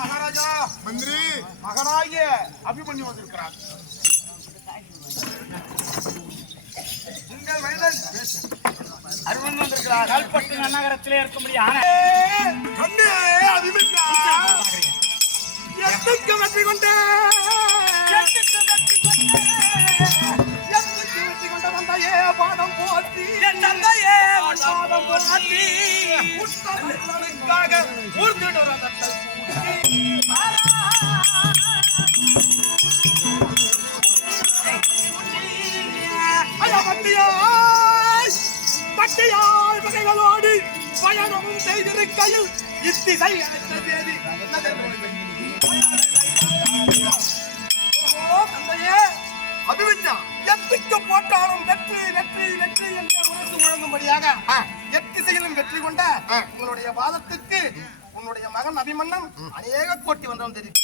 மகாராஜா மந்திரி மகனாகிய அபிமன்யு வந்திருக்கிறார். உங்கள் வயதில் அருமன் வந்திருக்கிறார். கல்பட்டு நகரத்திலே இருக்கும்படி அபிமன்யா எத்துக்கு வெற்றி கொண்ட தந்தையே பாதம் போற்றி தந்தையே பாதம் போற்றி உத்தமனுக்காக ஊர்திடுறதத்தை பட்டியாய் பகைகளோடு பயணமும் செய்திருக்கையில் இத்திசை தேதி தந்தையே அபிமன்யா எத்துக்கு போட்டாலும் வெற்றி வெற்றி வெற்றி என்று உணர்ந்து முழங்கும்படியாக எத்திசையிலும் வெற்றி கொண்ட உங்களுடைய வாதத்துக்கு உன்னுடைய மகன் அபிமன்னன் அநேக கோட்டி வந்தவன் தெரியும்.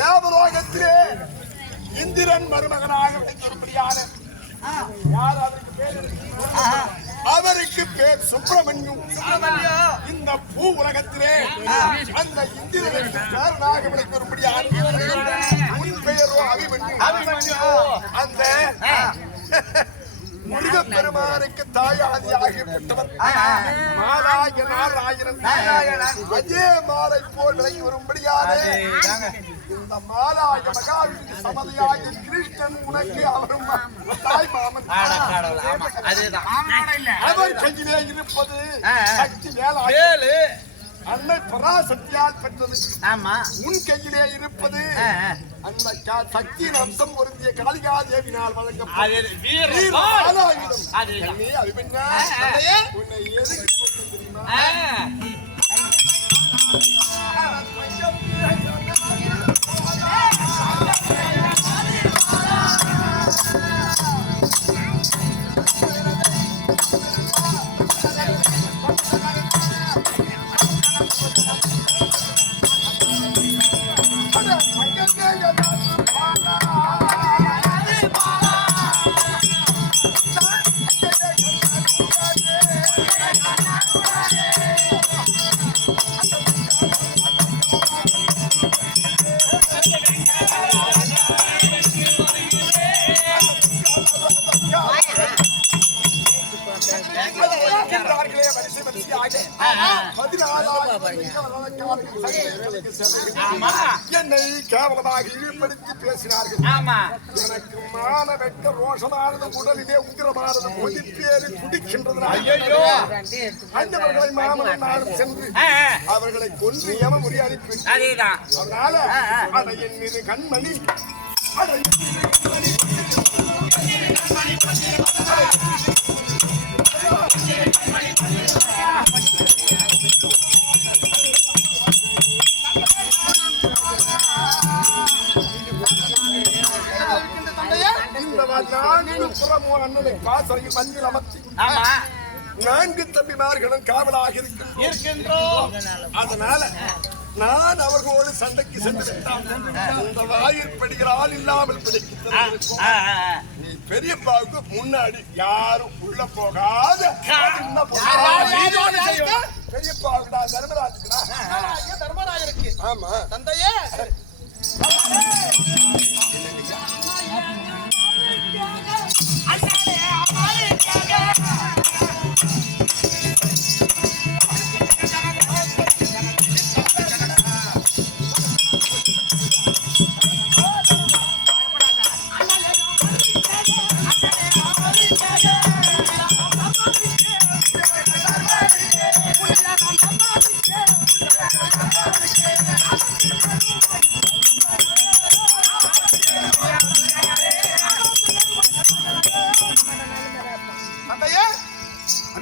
தேவலோகத்திலே இந்திரன் மருமகனாக விளங்கியிருப்படியான அவருக்கு பேர் சுப்பிரமணியம். இந்த பூ உலகத்திலே அந்த இந்திரனுக்கு பேரனாக விளங்கியிருப்படியான உன் பெயரோ அபிமன்யு. அந்த முருகப்பெருமானுக்கு தாயாதியாகிவிட்டவர் மாலாய நாராயணன். அதே மாலை போல் விளங்கி வரும்படியான இந்த மாலாய மகாவிற்கு சமதியாகி கிருஷ்ணன் உனக்கு அவரும் தாய் மாமன். அவர் கையிலே இருப்பது சக்தி வேலாளு அன்னை பராசக்தியால் பெற்றது. உன் கையிலே இருப்பது அந்த சக்தியின் அம்சம் பொருந்திய காளிகாதேவினால் வழங்கப்படும். அபிமன்யா உன்னை எதுக்கு தெரியுமா? என்னை கேவலமாக இழிப்படுத்தி பேசினார்கள். எனக்கு மான வெட்ட ரோஷமானது உடலிலே உக்கிரமானது கொதிப்பேறி துடிக்கின்றது. அந்தவர்களை மாமன் நாடும் சென்று அவர்களை கொன்று எம முறி அனுப்பி அதனால அதை என் மீது கண்மணி நான்கு தம்பிமார்களும் காவலாக இருக்கின்றோம். அதனால நான் அவர்களோடு சண்டைக்கு சென்று விட்டான். இந்த வாயில் படிக்கிறால் இல்லாமல் பிடிக்கிறது. நீ பெரியப்பாவுக்கு முன்னாடி யாரும் உள்ள போகாத பெரியப்பாவுக்குடா தர்மராஜுக்குடா தர்மராஜருக்கு. ஆமா தந்தையே Yeah.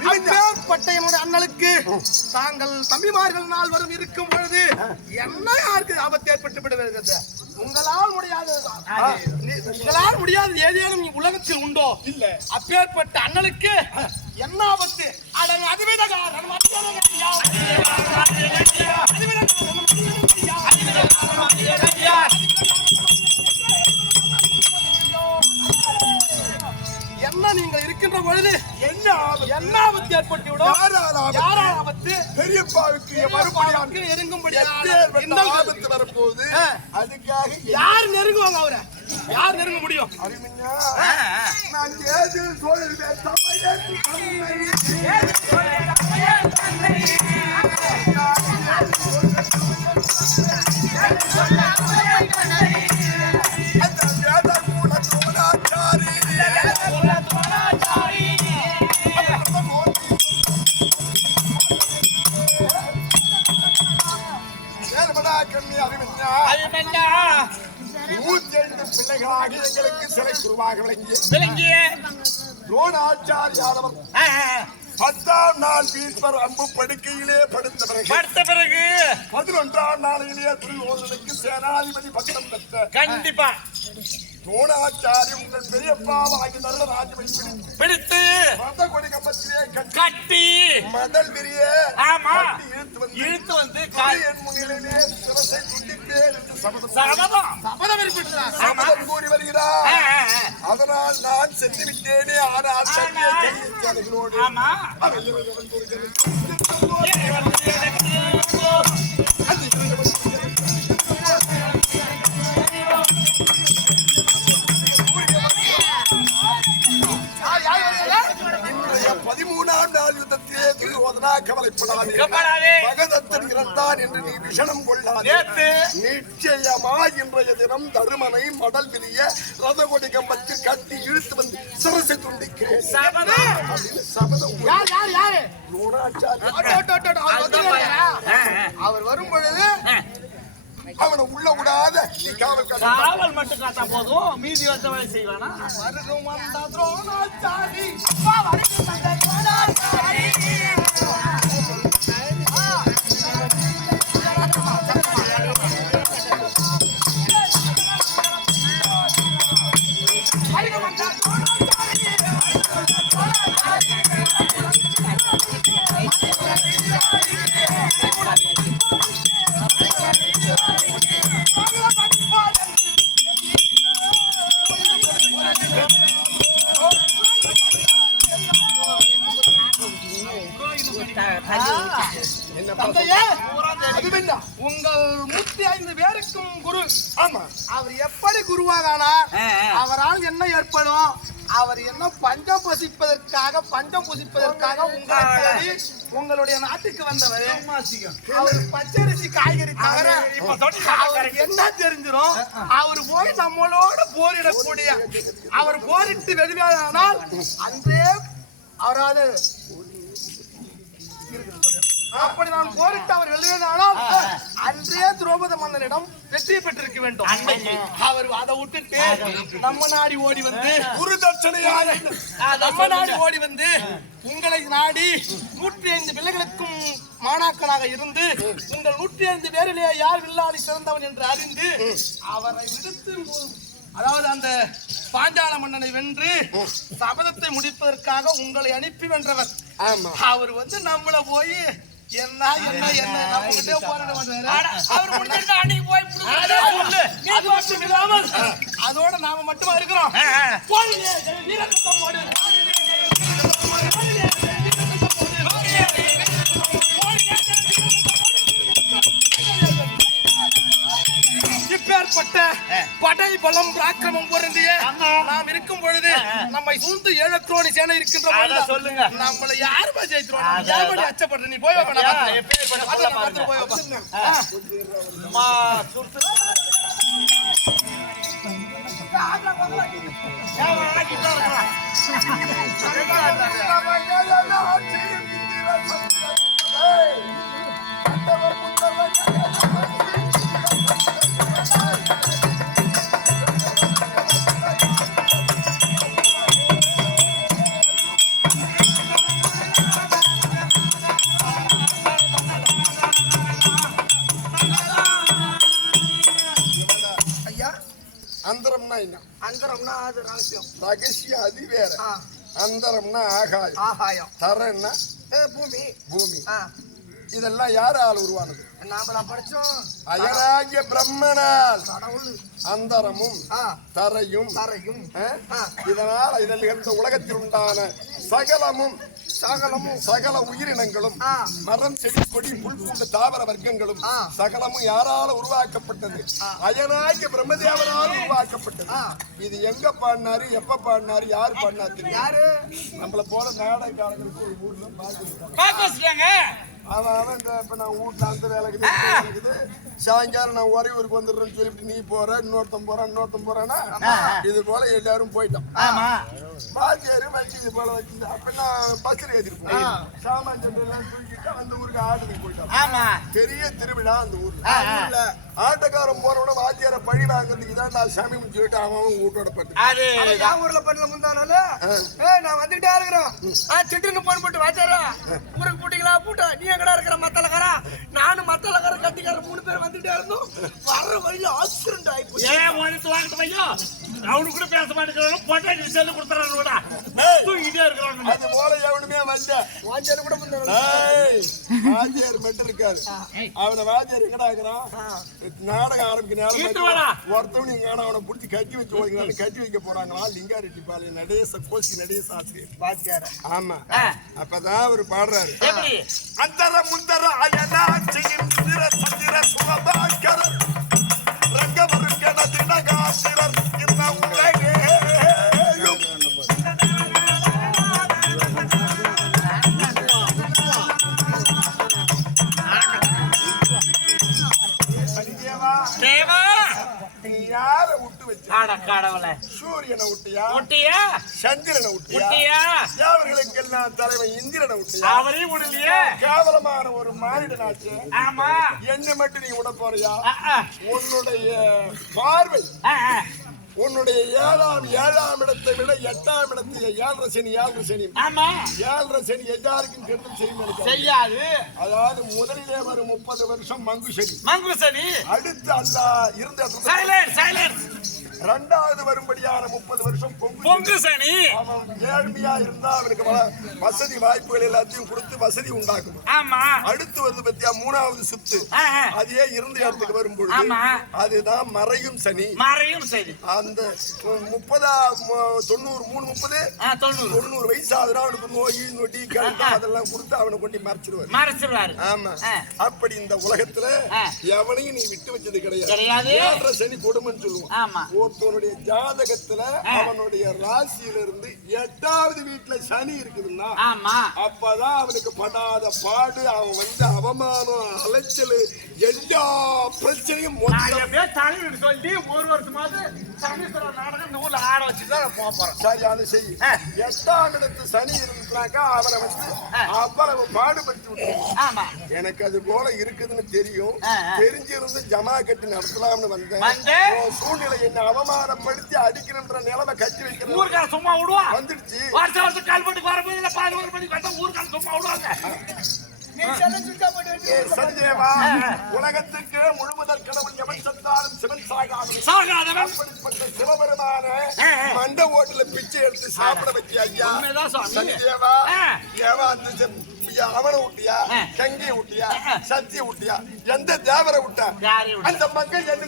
அப்பேற்பட்ட என்னுடைய அண்ணலுக்கு தாங்கள் தம்பிமார்கள் நாள் வரும் இருக்கும் பொழுது என்ன யாருக்கு ஆபத்து ஏற்பட்டு விடுகிறது? உங்களால் முடியாது ஏதேனும் உலகத்தில் உண்டோ? இல்ல. அப்பேற்பட்ட அண்ணலுக்கு என்ன ஆபத்து? அடங்க அதுவித என்ன நீங்கள் இருக்கின்ற பொழுது என்ன ஆபத்து ஏற்பட்டு விடும்? யாரால் ஆபத்து? பெரியப்பாவுக்கு நெருங்கும்படி ஆபத்து வரப்போகுது. அதுக்காக யார் நெருங்குவாங்க? அவரை யார் நெருங்க முடியும்? நான் ஏது சொல்வேன் பிள்ளைகளாக எங்களுக்கு சிலை குருவாக விளங்கிய துரோணாச்சாரியானவர் 10ஆம் நாள் பீஷ்மர் அம்பு படுக்கையிலே படுத்த பிறகு 11ஆம் நாளிலே துரியோதனுக்கு சேனாதிபதி பட்டம் பெற்ற கண்டிப்பா துரோணாச்சாரி உங்கள் பெரியப்பாவாகி நல்ல ராஜ்யம் பிடித்து மத கொடி கம்பத்திலே கட்டி மதல் விரிய இழுத்து வந்து என் முன்னிலே சிரசை துண்டிப்பேன் என்று சபதம் கூறி வருகிறார். அதனால் நான் சென்று விட்டேனே. ஆனால் சத்தியோடு கவலைப்படாதே. பகதத்தன் இறந்தான் என்று நீ விஷனம் கொள்ளாதே. நிச்சயமா இன்றைய தினம் தருமனை மடல் விரிய ரதகொடி கம்பத்தில் கட்டி இழுத்து வந்து சிரசை துண்டிக்கிறேன். அவர் வரும் பொழுது அவனை உள்ள விடாத நீ காவல் மட்டும் காட்டா போதும். மீதி வந்த வேலை செய்வானா? உங்கள் 105 பேருக்கும் குரு. ஆமா. அவர் எப்படி குருவானார்? அவரால் என்ன ஏற்படும்? அவர் என்ன பஞ்சம் புசிப்பதற்காக உங்களுடைய நாட்டுக்கு வந்தவர். அவர் பச்சரிசி காய்கறி தவிர அவர் என்ன தெரிஞ்சிடும்? அவர் போய் நம்மளோட போரிடக்கூடிய அவர் போரிட்டு வெளியானால் அன்றே அவராது அப்படி நான் போரிட்டு அவர் வெளியேறினாலும் அன்றே திரௌபதி மன்னனிடம் வெற்றி பெற்றிருக்க வேண்டும். அவர் அதை விட்டுட்டு நம்ம நாடி ஓடி வந்து குரு தட்சணையாக உங்களை நாடி 105 பிள்ளைகளுக்கும் மாணாக்கனாக இருந்து உங்கள் 105 பேரிலே யார் வில்லாளி சிறந்தவன் என்று அறிந்து அவரை விடுத்து, அதாவது அந்த பாஞ்சால மன்னனை வென்று சபதத்தை முடிப்பதற்காக உங்களை அனுப்பி வென்றவர். அவர் வந்து நம்மள போய் என்ன என்ன என்ன நம்ம கிட்டே போராட மாட்டாரு. அவர் முடிஞ்சிருந்தா அன்னைக்கு போய் அது மட்டும் இல்லாமல் அதோட நாம மட்டுமா இருக்கிறோம். இப்பேற்பட்ட படை பலம் ஆக்கிரமம் பொருந்திய நாம் இருக்கும் பொழுது நம்மை சூழ்ந்து 7 கோடி சேனை இருக்கின்ற பொழுது சொல்லுங்க, நம்மள யாருமா ஜெயிச்சிருவாங்க? யாரு அச்சப்படுற? நீ போய் போய் ரகசியம் அது வேற. அந்தரம்னா ஆகாயம், ஆகாயம். தரன்னா பூமி. பூமி. இதெல்லாம் யாரால் உருவானது? நாம படிச்சோம். அயனாகிய பிரம்மனால் கடவுள். அந்தரமும் தரையும். இதனால் இதில் இருந்த உலகத்தில் உண்டான சகலமும் சகல உயிரினங்களும் மரம் செடி கொடி புல் பூண்டு தாவர வர்க்கங்களும் சகலமும் யாரால உருவாக்கப்பட்டது? அயனாகிய பிரம்மதேவரால் உருவாக்கப்பட்டது. இது எங்க பாடினாரு, எப்ப பாடினாரு, யாரு பாடினாரு? யாரு? நம்மள போல நாடகக்காரங்களுக்கு ஒரு ஊர்ல பாக்குறாங்க. அவன் இப்ப நான் வீட்டுல அந்த வேலைக்கு சாயங்காலம் நான் ஒரே ஊருக்கு வந்துடுறேன்னு சொல்லிட்டு நீ போற, இன்னொருத்தன் போறான்னா இது போல எல்லாரும் போயிட்டோம். பாத்தியாரு வச்சு இது போல வச்சு அப்ப நான் பஸ்ல ஏற்றிருப்போம். சாமான் எல்லாம் தூக்கிட்டு அந்த ஊருக்கு ஆட்டுக்கு போயிட்டோம். பெரிய திருவிழா அந்த ஊர்ல. ஆட்டக்காரன் போறவன வாத்தியார பழி வாங்குறதுக்கு தான் நான் சாமி சொல்லிட்டு அவன் வீட்டோட பண்ண ஊர்ல பண்ணல முந்தானால நான் வந்துட்டே இருக்கிறோம். திட்டுன்னு போன் போட்டு வாத்தியாரா ஊருக்கு போட்டீங்களா? பூட்டா நீ எங்கடா இருக்கிற? மத்தலக்காரா நானும் மத்தலக்கார கட்டிக்கார 3 பேர் வந்துட்டே இருந்தோம். வர்ற வழியில ஆக்சிடென்ட் ஆயிப்போச்சு. அவனு கூட பேச மாட்டேங்கிறான். பொட்டாட்டி செல்லு கொடுத்துறானுடா. தூங்கிட்டே இருக்கிறான். அது போல எவனுமே வந்த வாத்தியார் கூட வாத்தியார் மட்டும் இருக்காரு. அவனை வாத்தியார் எங்கடா இருக்கிறான்? நாடகம் ஆரம்பிக்க நேரம் ஒருத்தவன் இங்க அவனை பிடிச்சி கட்டி வச்சு போகிறாங்க. கட்டி வைக்க போறாங்களா? லிங்காரெட்டி பாளையம் நடேச கோசி நடேச ஆசிரியர் வாத்தியார். ஆமா, அப்பதான் அவரு பாடுறாரு. அந்தர முந்தர அயனா சிந்திர சந்திர சுபபாஸ்கர ரங்கவருக்கன தினகாசிரர் இந்த உலகே யார விட்டு வச்ச? சூரியனை விட்டியா? சந்திரனை விட்டியா? தேவர்களுக்கெல்லாம் தலைவன் இந்திரனை விட்டியா? அவரையும் விடலையே. கேவலமான ஒரு மானிடனாச்சு. என்ன மட்டும் நீ விட போறியா? உன்னுடைய பார்வை உன்னுடைய ஏழாம் இடத்தை விட 8ஆம் இடத்தை ஏழரை சனி எல்லாருக்கும் கெடுதல் செய்யாது. அதாவது முதலிலே வரும் 30 வருஷம் மங்கு சனி, அடுத்து அந்த இருந்த இரண்டாவது வரும்படியான 30 வருஷம் பொங்கு சனி. அவன் ஏழ்மையா இருந்தா அவனுக்கு வசதி வாய்ப்புகள் எல்லாத்தையும் கொடுத்து வசதி உண்டாக்கும். அடுத்து வந்து பத்தியா 3வது சுத்து அதே இருந்த இடத்துக்கு வரும்பொழுது அதுதான் மறையும் சனி. அந்த 90 வயசு ஆகுதுன்னா அவனுக்கு நோய் நொடி கருத்து அதெல்லாம் கொடுத்து அவனை கொண்டு மறைச்சிருவாரு. ஆமா, அப்படி இந்த உலகத்துல எவனையும் நீ விட்டு வச்சது கிடையாது. ஏழரை சனி கொடுமைன்னு சொல்லுவான். ஒருத்தனுடைய ஜாதகத்துல அவனுடைய ராசியில இருந்து 8வது வீட்டுல சனி இருக்குதுன்னா அப்பதான் அவனுக்கு படாத பாடு, அவன் வந்து அவமானம், அலைச்சல், எல்லா பிரச்சனையும் சொல்லி 1 வருஷமாவது நாடகம் நூல் ஆட வச்சுதான் போறேன். சரி, அதை செய்ய 8ஆம் இடத்து சனி இருந்தாக்கா அவனை வந்து அவ்வளவு பாடுபட்டு விட்டுருவான். எனக்கு அது போல இருக்குதுன்னு தெரியும். தெரிஞ்சிருந்து ஜமா கட்டி நடத்தலாம்னு வந்தேன். சூழ்நிலை என்ன அவமானப்படுத்தி அடிக்கணும்ன்ற நிலைமை கட்டி வைக்கிறேன். ஊருக்கார சும்மா விடுவா வந்துடுச்சு. வருஷம் கல்பட்டுக்கு வரப்போது 11 மணிக்கு வந்தா ஊருக்கார சும்மா விடுவாங்க. சஞ்சேவா, உலகத்துக்கு முழுமுதல் கடவுள் எவன் சத்தாலும் சிவன் சாகாதவன். அப்படிப்பட்ட சிவபெருமான மண்ட ஓட்டுல பிச்சை எடுத்து சாப்பிட வச்சு ஐயா சஞ்சேவா, அவனை விட்டியா, கங்கை விட்டியா, சத்திய விட்டியா, எந்த தேவரை விட்டா? அந்த மக்கள் என்ன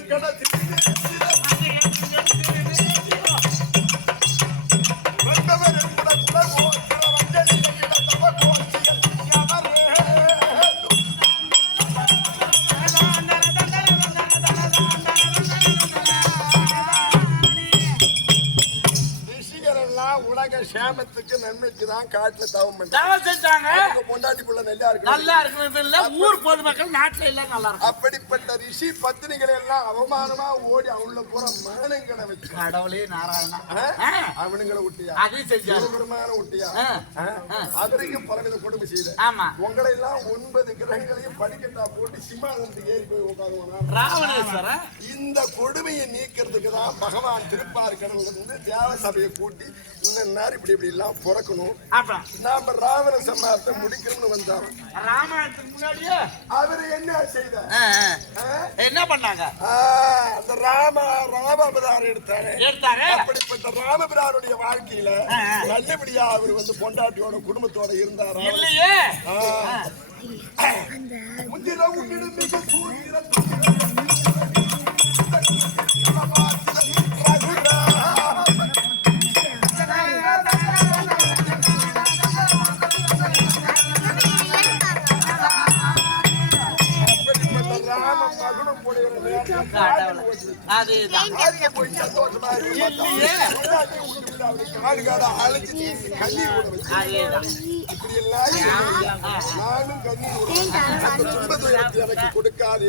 சேமத்துக்கு நன்மைக்கு தான் காட்டுல தவம் செஞ்சாங்க. பொண்டாட்டி புள்ள நல்லா இருக்கு. ஊர் பொதுமக்கள் நாட்டுல எல்லாம் நல்லா இருக்கும். அப்படிப்பட்ட ரிஷி பத்தினிகளை எல்லாம் அவமானமா ஓடி அவங்கள பூரா மரணங்களை வச்சு கடவுளே நாராயணா அவனுங்களை விட்டியா? அதையும் செஞ்சாங்க. விட்டியா? அதற்கும் பலவித கொடுமை செய்த. உங்களை எல்லாம் 9 கிரகங்களையும் படிக்கட்டா போட்டு சிம்மாசனத்துக்கு ஏறி போய் உட்காருவாங்க ராவணேஸ்வர. இந்த கொடுமையை நீக்கிறதுக்கு தான் பகவான் திருப்பார் கடவுள் வந்து தேவ சபையை கூட்டி இந்த நேரம் இப்படி எல்லாம் பிறக்கணும். அப்புறம் நாம ராவண சம்மாரத்தை முடிக்கணும்னு வந்தாரு. ராமாயணத்துக்கு முன்னாடியே அவரு என்ன செய்தார்? என்ன பண்ணாங்க? அந்த ராமாவதாரம் எடுத்தாரு. அப்படிப்பட்ட ராமபிரானுடைய வாழ்க்கையில நல்லபடியா அவர் வந்து பொண்டாட்டியோட குடும்பத்தோட இருந்தாரா? இல்லையே. முந்திர உன்னிடம் மிக சூழ்நிலை கொடுக்காது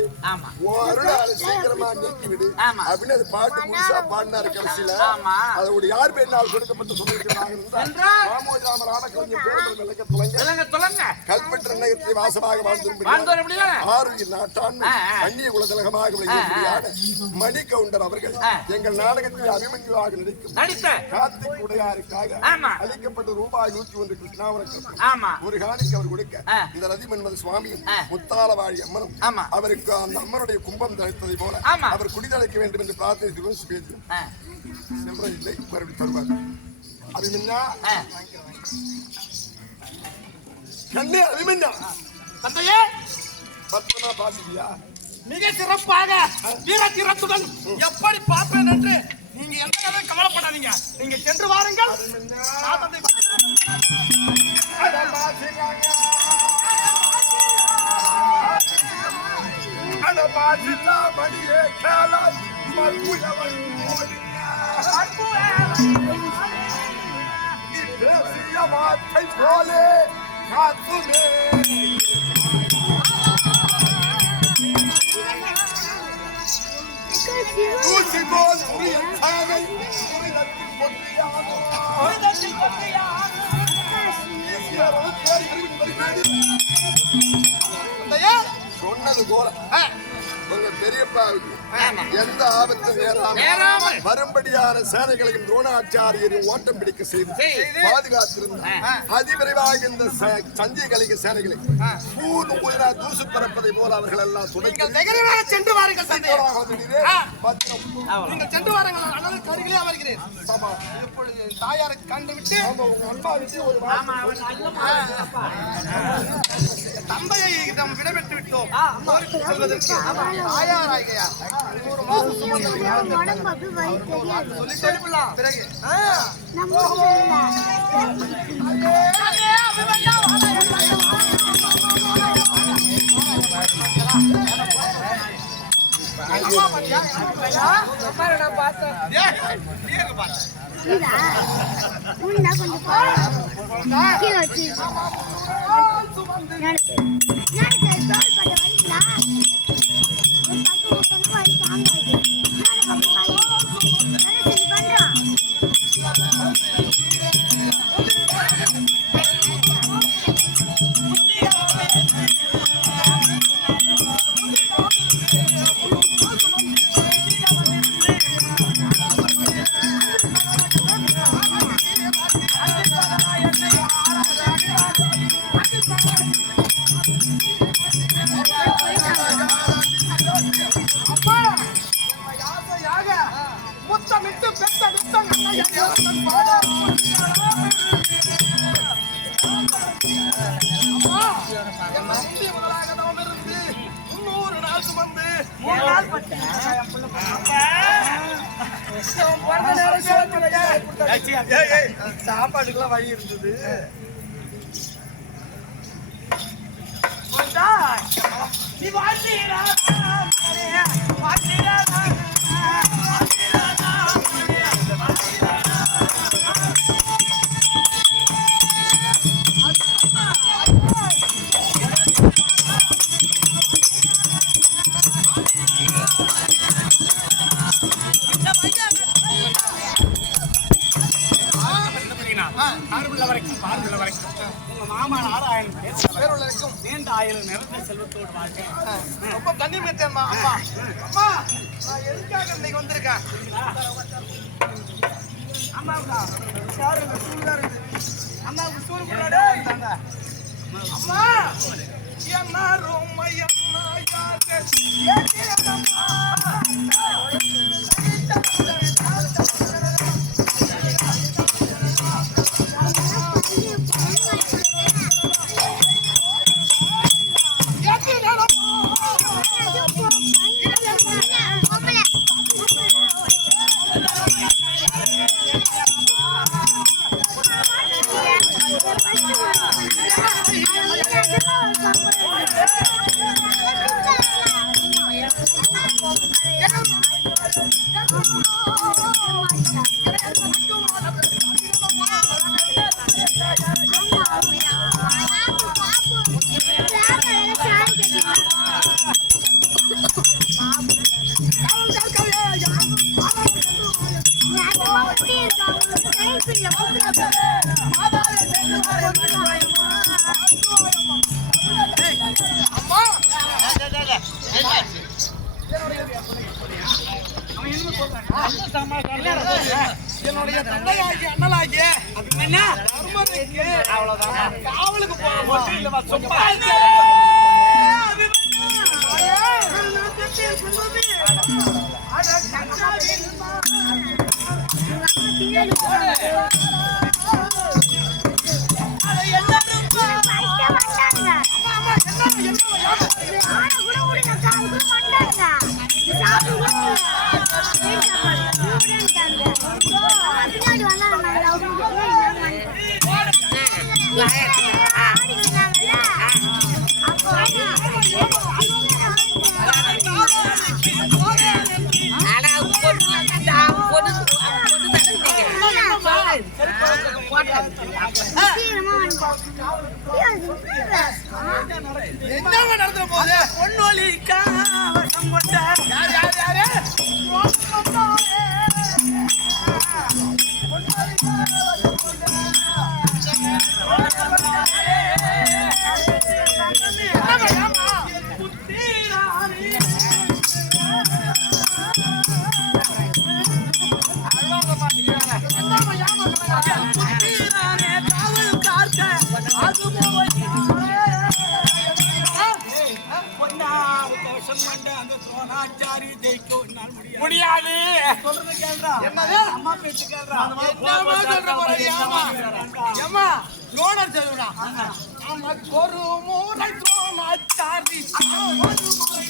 சீக்கிரமா நீக்கிவிடு அப்படின்னு அது பாட்டு புதுசா பாடினாரு. கடைசியில அதோட யார் பேரினால் கொடுக்கப்பட்டு சொல்லியிருக்கிறாங்க. கல்பெற்ற நகரத்தை வாசமாக வாழ்ந்து ஆறுயில் நாட்டாண்மை அந்நிய குலதலகமாக மணி கவுண்டர் அவர்கள் எங்கள் நாடகத்தில் அபிமன்யுவாக நடிக்கும் கார்த்திக் உடையாருக்காக அளிக்கப்பட்ட ரூபாய் 101 கிருஷ்ணாவரம் ஒரு காணிக்கு அவர் கொடுக்க இந்த ரதிமன்மத சுவாமியும் முத்தாலவாழி அம்மனும் அவருக்கு அந்த அம்மனுடைய கும்பம் தரித்ததை போல அவர் குடிதழைக்க வேண்டும் என்று பிரார்த்தனை மறுபடி தருவார். அபிமன்யா கண்ணே அபிமன்யா தந்தையே பத்திரமா பாசியா? மிக சிறப்பாக வீரத்திரத்துடன் எப்படி பார்ப்பேன் என்று நீங்க எந்த கவலைப்படாதீங்க. நீங்க சென்று வாருங்கள். சொன்னது போல உங்க பெரியப்பாவுக்கு எந்த ஆபத்தும் நேராமல் வரும்படியான சேனைகளையும் துரோணாச்சாரியரையும் ஓட்டம் பிடிக்க செய்து பாதுகாத்திருந்தார். அதிவிரைவாக இந்த சஞ்சய் கலிங்க சேனைகளை தூசு பரப்பதை போல அவர்கள் எல்லாம் சென்று வாருங்கள். நீங்கள் சென்று வாருங்கள். அல்லது கருகிலே அமர்கிறேன். இப்பொழுது தாயாரை கண்டுவிட்டு தந்தையை நாம் விடப்பட்டு விட்டோம். சொல்வதற்கு தாயார் ஆகையா பிறகு சாப்பாடுக்கெல்லாம் வழி இருந்தது. நீ மாமா நாராயணன் பேருள்ளக்கும் நீண்ட ஆயுள் நிறந்த செல்வத்தோடு வாழ்க்கை. ரொம்ப கண்ணியம் கேட்டேன்மா. அம்மா அம்மா நான் எதுக்காக இன்னைக்கு வந்திருக்கேன்? அம்மாவுக்கா சாரு இந்த சூடு தான் இருக்குது. அம்மாவுக்கு சூடு போடாடே. அம்மா எல்லாரும் ஐயம்மா யாரு ஏத்திரம்மா என்னுடைய தந்தையாகிய அண்ணலாகிய அருமதைக்கு காவலுக்கு போக என்ன நடந்துற போது பொன்னொலி காவசம் கொண்ட யார் யார் யாரு முடியாது. சொல்றது கேள்றா என்னது? அம்மா பேச்சு கேள்றா. என்னமா சொல்ற போறீங்க? ஆமா ஏமா லோனர் சொல்லுடா. ஆமா ஒரு முறை சோனாச்சாரி ஒரு முறை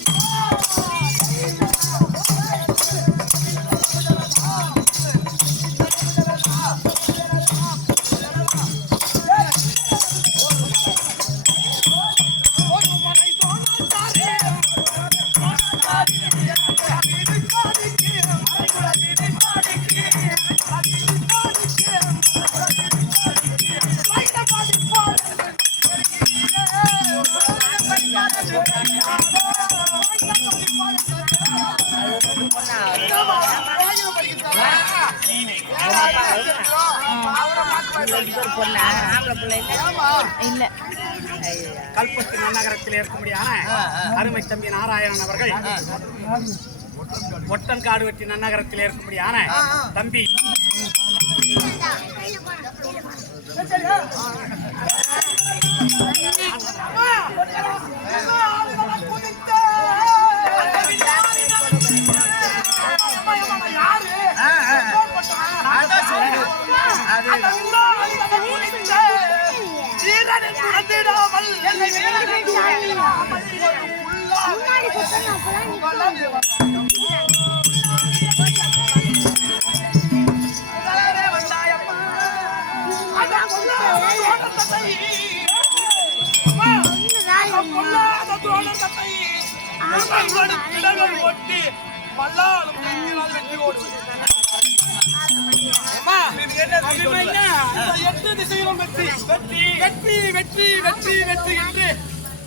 கல்பத்து நகரத்தில் இருக்கக்கூடியான அருமை தம்பி நாராயணன் அவர்கள் ஒட்டன்காடு வெட்டி நன்னகரத்தில் இருக்கக்கூடியான தம்பி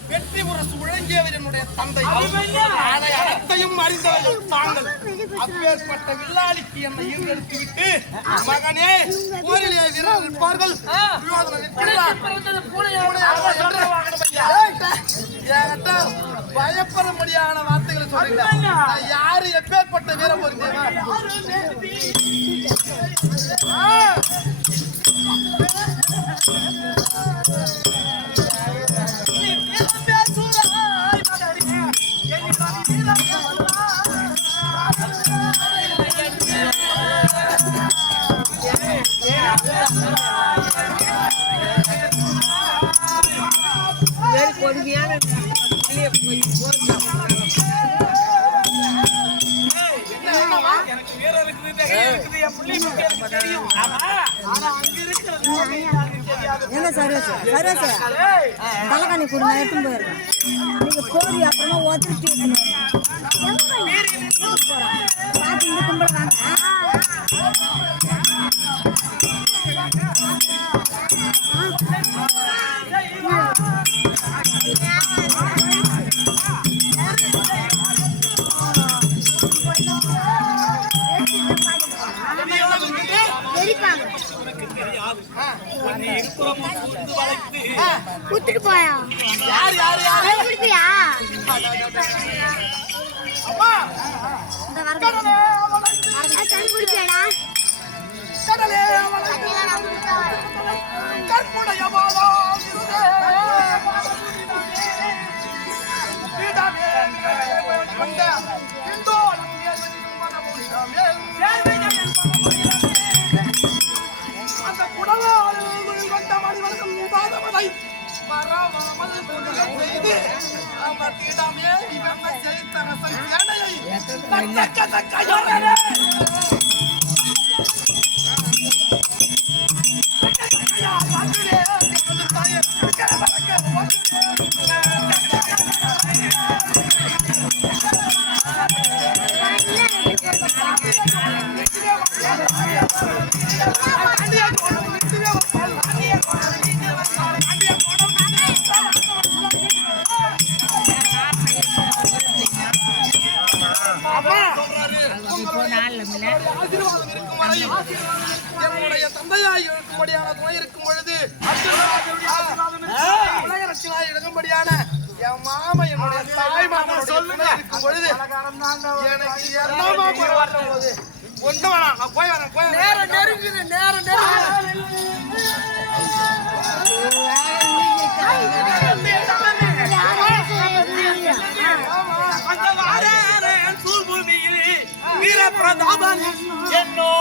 வெற்றி முரசு முழங்கியவர் என்னுடைய தந்தை. அதை அனைத்தையும் அறிந்தவர்கள் தாங்கள். அப்பேற்பட்ட வில்லாளிக்கு என்னை ஈர்த்தெடுத்து விட்டு மகனே போரிலே வீரர் இருப்பார்கள் பயம் பயப்படும்படியான வார்த்தைகளை சொல்றீங்க. நான் யாரு எப்பேற்பட்ட வீரம் புரிஞ்சேன்? கொடுமையான என்ன சரோசு தலைக்காணி கூட நான் எடுத்துன்னு போயிருக்கேன். நீங்க போய் அப்புறமா ஒத்துட்டு பார்த்து இந்த கும்பல் வாங்க. குத்துட்டு போயா யார் யார் யார் குடிப்பியா அம்மா இந்த வரது குடிப்பியாடா கடலே கற்புடைய மாதா அந்த குடலால் கொண்ட மணிவழக்கம் பாதமதை மறாமல் செய்து அவர்களிடமே இவன் செய்த ரசம் சேனையை தக்க ஆசீர்வாதம் இருக்கும் வரை என்னுடைய தந்தையாய் இருக்கும்படியான துணை இருக்கும் பொழுது உலக ரட்சனாய் இருக்கும்படியான என் மாமா என்னுடைய தாய் மாமா சொல்லுங்க இருக்கும் பொழுது எனக்கு எல்லாமா போது ஒண்ணு வேணாம். நான் போய் வரேன் நேரம் நெருங்குது நேரம் வீரபிரதாபன் என்னோ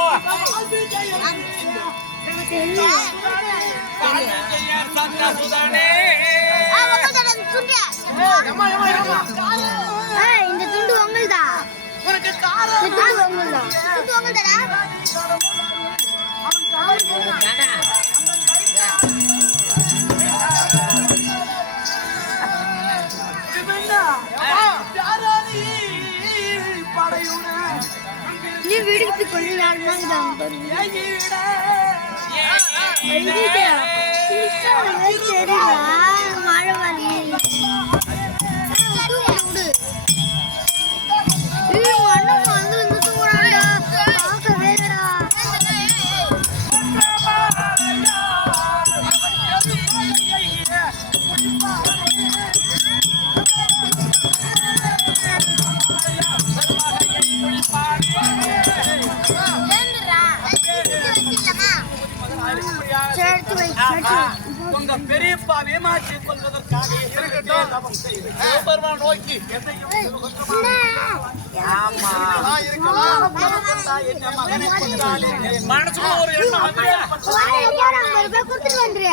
இந்த துண்டு உங்கள்தா உனக்கு காரம் துண்டு உங்கள்தாடா நீ வீடுக்கு கொஞ்ச நேரம் தான் சரிடா மழை வாரி விடு அண்ணன் வந்து வந்து தூங்குறான்டா பார்க்க வேறடா உங்க பெரியப்பா ஏமாற்றி கொள்வதற்காக இருக்கட்டும் சிவபெருமான் நோக்கி மனசுல ஒரு எண்ணம் கொடுத்துட்டு வந்துரு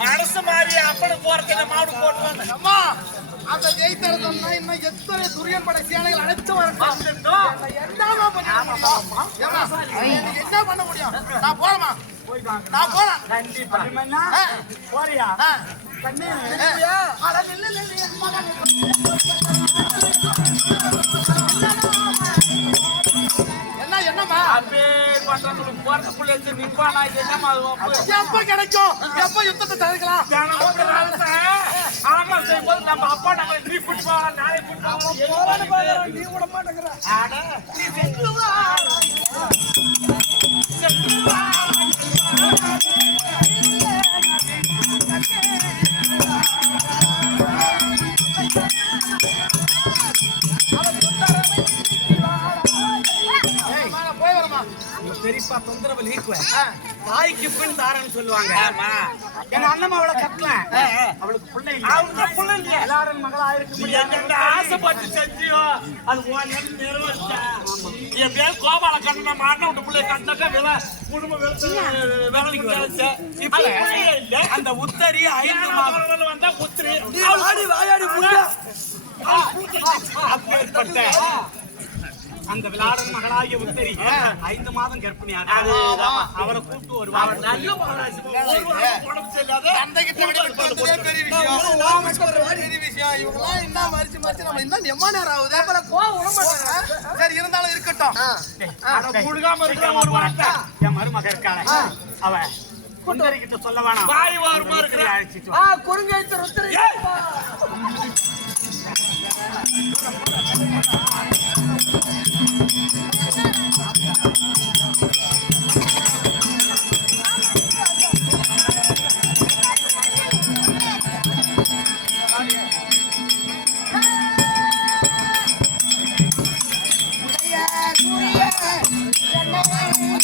மனசு மாறி அப்படி போறதுக்கு மாடு போட்டு அம்மா அந்த ஜெயித்தரசம்னா இன்னும் எத்தனை துரியன் படை சேனைகள் அழைத்து வரட்டும் என்னமா என்ன பண்ண முடியும்? நான் போறேமா நான் போறேன் கண்டிப்பா போறியா என்ன என்னமா எப்ப கிடைக்கும் எப்ப யுத்தத்தை தவிர்க்கலாம் ஆமா செய்யும்போது நம்ம அப்பா நாங்க நீ கூட்டு போகலாம் நாளை கூட்டு போகலாம் நீ விட மாட்டேங்கிற பெரியப்பா தொந்தரவு நீக்குவேன் தாய்க்கு பின் தாரன்னு சொல்லுவாங்க. எங்க அண்ணன் அவளை கட்டல, அவளுக்கு பிள்ளை இல்லை. அவளுக்கு பிள்ளை இல்லையா? எல்லாரும் மகளா இருக்க முடியாது. ஆசைப்பட்டு செஞ்சியோ அது நிறைவேற்ற. என் பேர் கோபால கண்ண மாட்ட விட்டு பிள்ளை கட்டினாக்கா குடும்ப அந்த உத்தரி 5 மாதம் வந்தா உத்திரி அந்த விளையாடும் மகளாகிய உத்தரி 5 மாதம் கர்ப்பிணியாக அவரை கூப்பிட்டு ஒரு சரி இருந்தாலும் இருக்கட்டும். முழுகாம இருக்கிற ஒரு வார்த்தை என் மருமக இருக்காள அவ குந்தரி கிட்ட சொல்ல வேணாம். வாய் வாரமா இருக்கிற குறுங்கை